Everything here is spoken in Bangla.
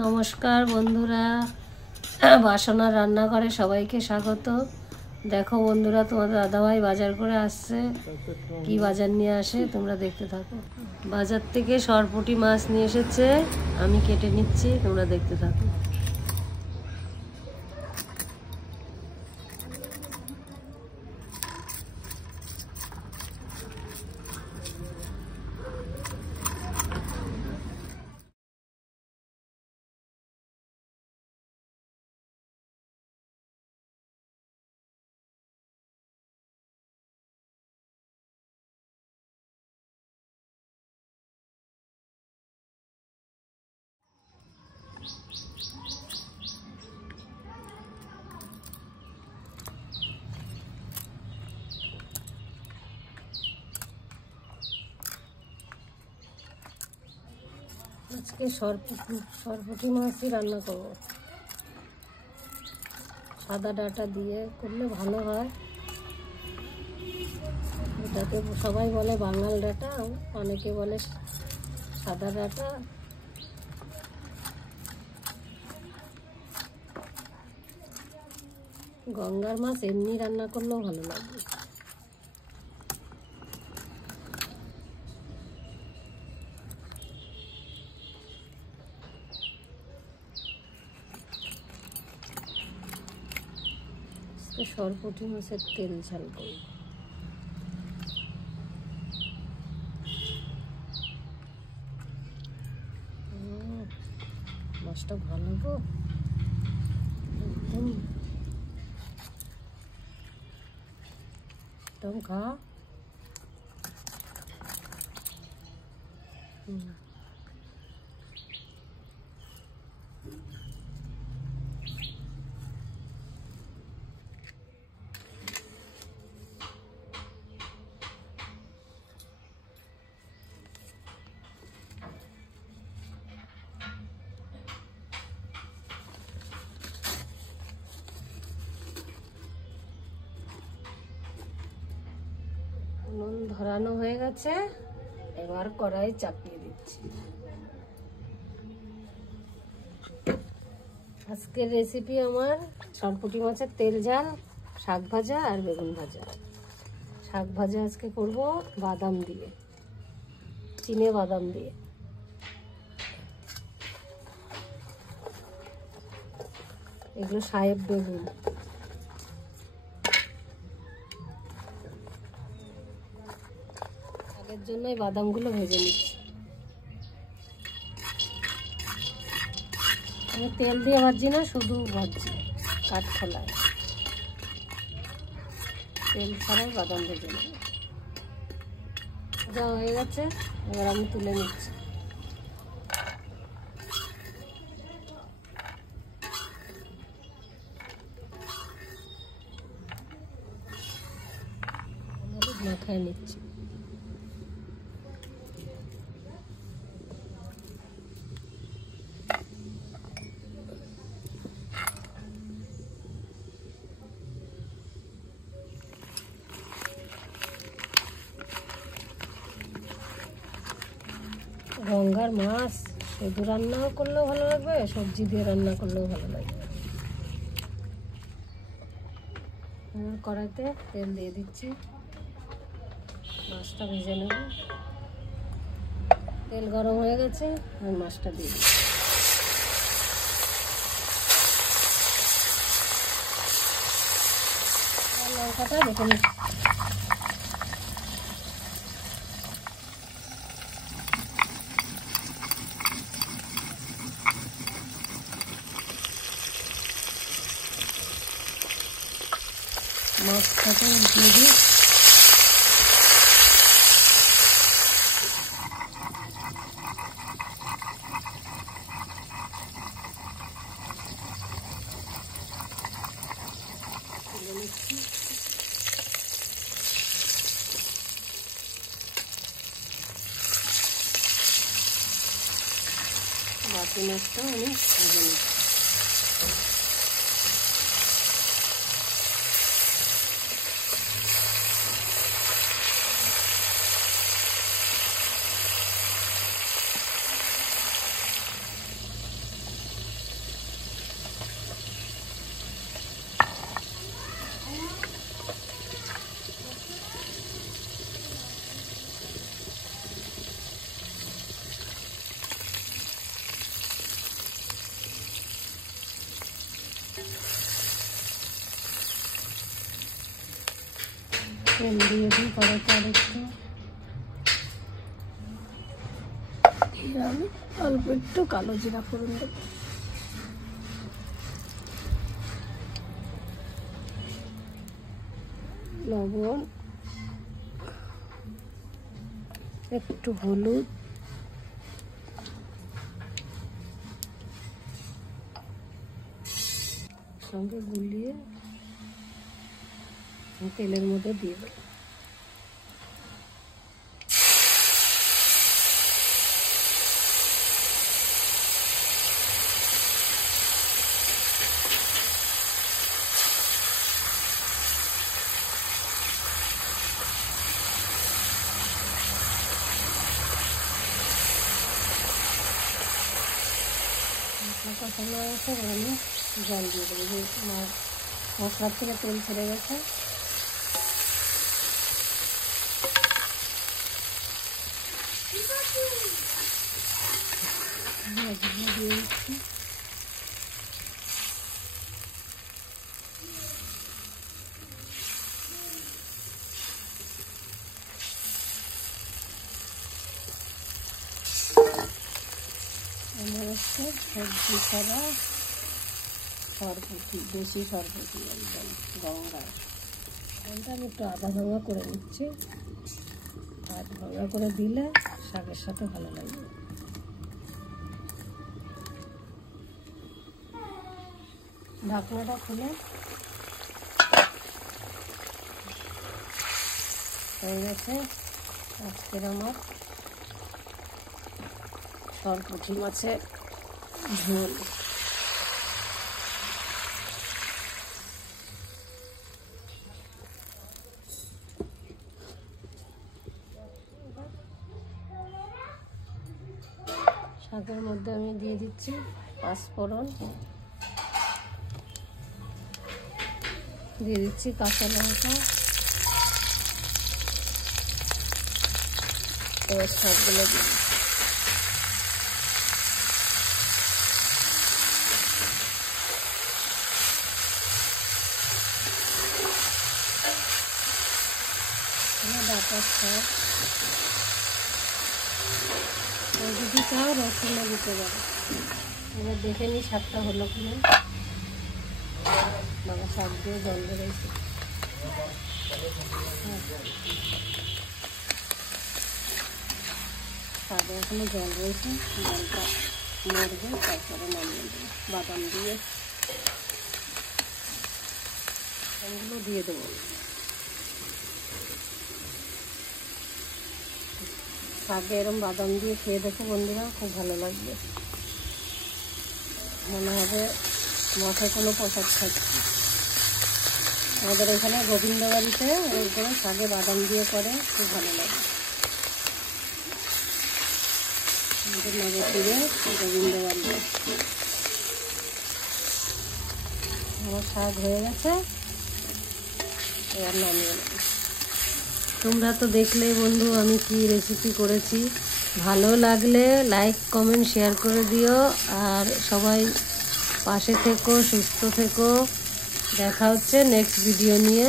নমস্কার বন্ধুরা, বাসনা রান্নাঘরে সবাইকে স্বাগত। দেখো বন্ধুরা, তোমাদের দাদাভাই বাজার করে আসছে। কি বাজার নিয়ে আসে তোমরা দেখতে থাকো। বাজার থেকে সরপুঁটি মাছ নিয়ে এসেছে, আমি কেটে নিচ্ছি, তোমরা দেখতে থাকো। আজকে সরপুঁটি মাছই রান্না করবো। সাদা ডাঁটা দিয়ে করলে ভালো হয়। এটাকে সবাই বলে বাঙাল ডাঁটা, অনেকে বলে সাদা ডাঁটা। গঙ্গার মাছ এমনি রান্না করলেও ভালো লাগবে। সরপুঁটি মাছের তেল ঝাল করব। মাছটা ভালো গো, একদম একদম খা। নুন ধরানো হয়ে গেছে, এবার কড়াই চাপিয়ে দিচ্ছি। আজকের রেসিপি আমার সরপুঁটি মাছের তেল ঝাল, শাক ভাজা আর বেগুন ভাজা। শাক ভাজা আজকে করব বাদাম দিয়ে, চিনে বাদাম দিয়ে। এগুলো সাহেব বেগুন। শাকের জন্য এই বাদামগুলো ভেজে নিচ্ছি। আমি তেল দিয়ে ভাজছি না, শুধু ভাজছি কাঠখোলায়। তেল ছাড়াই বাদাম ভেজে নেব। যা হয়ে গেছে, এবার আমি তুলে নিচ্ছি। মাখায় নিচ্ছি। গঙ্গার মাছ শুধু রান্না করলেও ভালো লাগবে, সবজি দিয়ে রান্না করলেও ভালো লাগবে। কড়াইতে তেল দিয়ে দিচ্ছি, মাছটা ভেজে নেব। তেল গরম হয়ে গেছে, আমি মাছটা দিয়ে দিচ্ছি। লঙ্কাটা দেখে নিচ্ছি। মাছটাকে দিয়ে দিই। বাকি মাছটা আমি ভেজে নিচ্ছি। তেল দিয়ে দিই কড়াইতে আরেকটু। আমি অল্প একটু কালো জিরা ফোড়ন দেব। লবণ, একটু হলুদ, সঙ্গে গুলিয়ে তেলের মধ্যে দিয়ে দেব। কষানো হয়েছে, আমি জল দিয়ে দেবো। যে মশলার থেকে তেল ছেড়ে গেছে। দিয়ে দিচ্ছি। আমার হচ্ছে সবজি ছাড়া সরপুটি, দেশি সরপুটি একদম গঙ্গার। এটা আমি একটু আদা ভাঙা করে নিচ্ছি। আদা ভাঙা করে দিলে শাকের সাথে ভালো লাগবে। ঢাকনাটা খুলে হয়ে গেছে আজকের আমার সরপুটি মাছের ঝোল। শাকের মধ্যে আমি দিয়ে দিচ্ছি পাঁচফোড়ন, দিয়ে দিচ্ছি কাঁচা লঙ্কা। এবার সবগুলো দিয়ে ডাটা শাক। যদি চাও রসুনও দিতে পারো। এবার দেখে নিই শাকটা হলো কিনা। বাবা শাক দিয়ে জল বেরোয়েছে। শাকে এখনো জল রয়েছে, জলটা মরবে, তারপরে নামিয়ে দেবো। বাদাম দিয়ে এগুলো দিয়ে দেবো। শাকে এরকম বাদাম দিয়ে খেয়ে দেখো বন্ধুরা, খুব ভালো লাগবে। মনে হবে মাথায় কোনো প্রসাদ খাচ্ছি। আমাদের এখানে গোবিন্দ বাড়িতে এরকম করে শাকে বাদাম দিয়ে করে, খুব ভালো লাগে। আমাদের নবদ্বীপে গোবিন্দ বাড়িতে আমার শাক হয়ে গেছে, এবার নামিয়ে নেব। তোমরা তো দেখলে বন্ধু আমি কি রেসিপি করেছি। ভালো লাগলে লাইক কমেন্ট শেয়ার করে দিও। আর সবাই পাশে থেকো, সুস্থ থেকো। দেখা হচ্ছে নেক্সট ভিডিও নিয়ে।